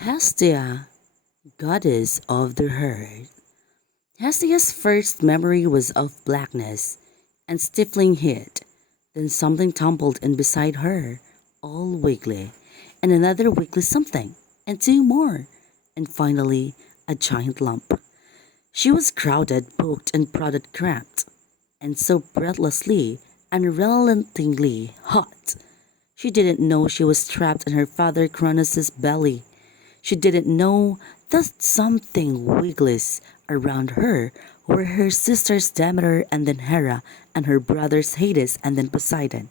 Hestia, goddess of the herd. Hestia's first memory was of blackness and stifling heat. Then something tumbled in beside her, all wiggly, and another wiggly something, and two more, and finally a giant lump. She was crowded, poked, and prodded, cramped, and so breathlessly, unrelentingly hot. She didn't know she was trapped in her father Cronus's belly. She didn't know that something wiggless around her were her sisters Demeter and then Hera, and her brothers Hades and then Poseidon.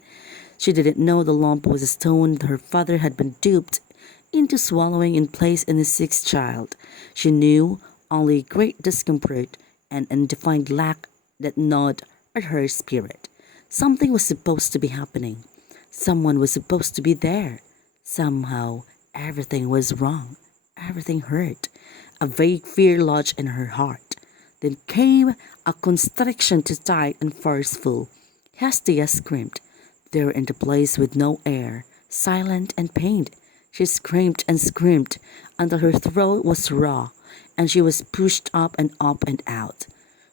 She didn't know the lump was a stone her father had been duped into swallowing in place in his sixth child. She knew only great discomfort and undefined lack that gnawed at her spirit. Something was supposed to be happening. Someone was supposed to be there. Somehow, everything was wrong. Everything hurt. A vague fear lodged in her heart. Then came a constriction too tight and forceful. Hestia screamed. There in the place with no air, silent and pained. She screamed and screamed until her throat was raw, and she was pushed up and out.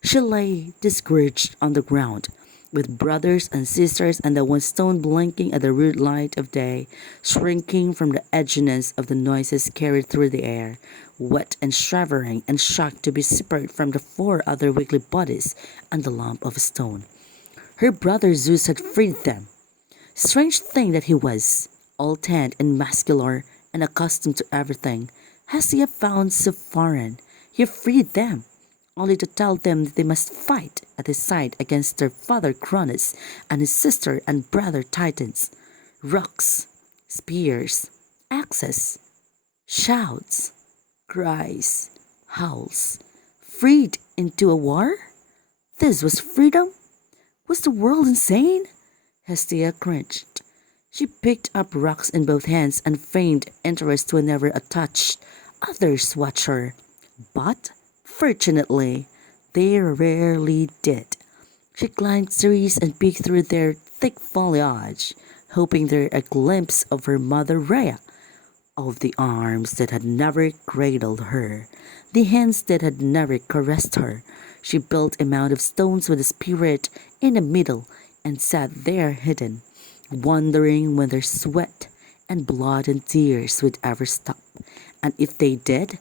She lay discouraged on the ground, with brothers and sisters and the one stone blinking at the rude light of day, shrinking from the edginess of the noises carried through the air, wet and shivering and shocked to be separate from the four other wiggly bodies and the lump of stone. Her brother Zeus had freed them. Strange thing that he was, all tanned and muscular and accustomed to everything, Hestia found so foreign. He freed them, only to tell them that they must fight at his side against their father Cronus and his sister and brother Titans. Rocks, spears, axes, shouts, cries, howls. Freed into a war? This was freedom? Was the world insane? Hestia cringed. She picked up rocks in both hands and feigned interest whenever a touch others watched her. But, fortunately, they rarely did. She climbed trees and peeked through their thick foliage, hoping there a glimpse of her mother Rhea, of the arms that had never cradled her, the hands that had never caressed her. She built a mound of stones with a spirit in the middle and sat there hidden, wondering when their sweat and blood and tears would ever stop, and if they did,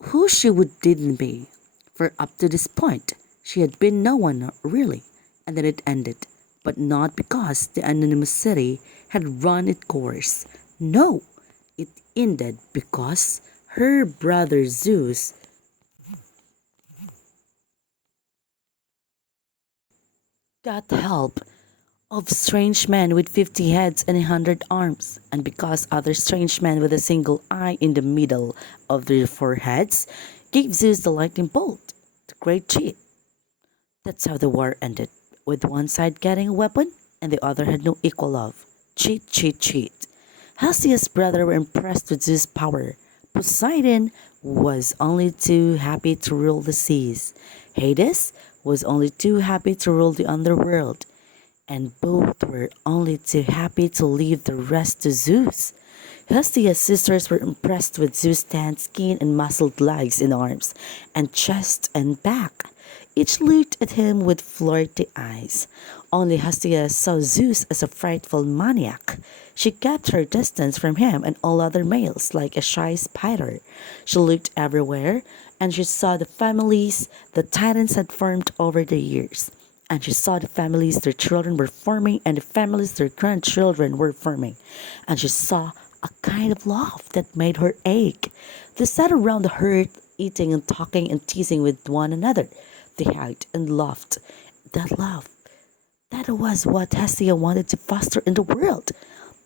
who she didn't be. For up to this point, she had been no one really, and then it ended, but not because the anonymity had run its course. No, it ended because her brother Zeus got help of strange men with 50 heads and 100 arms, and because other strange men with a single eye in the middle of their foreheads gave Zeus the lightning bolt, the great cheat. That's how the war ended, with one side getting a weapon and the other had no equal of. Cheat, cheat, cheat. Hestia's brothers were impressed with Zeus' power. Poseidon was only too happy to rule the seas. Hades was only too happy to rule the underworld, and both were only too happy to leave the rest to Zeus. Hestia's sisters were impressed with Zeus' tanned skin and muscled legs and arms, and chest and back. Each looked at him with flirty eyes. Only Hestia saw Zeus as a frightful maniac. She kept her distance from him and all other males like a shy spider. She looked everywhere, and she saw the families the Titans had formed over the years. And she saw the families their children were forming and the families their grandchildren were forming. And she saw a kind of love that made her ache. They sat around the hearth, eating and talking and teasing with one another. They hugged and laughed. That love, that was what Hestia wanted to foster in the world.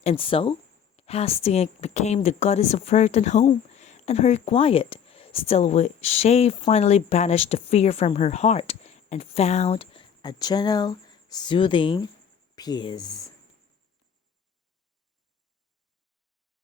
And so, Hestia became the goddess of earth and home, and her quiet, still she finally banished the fear from her heart and found a gentle, soothing peace.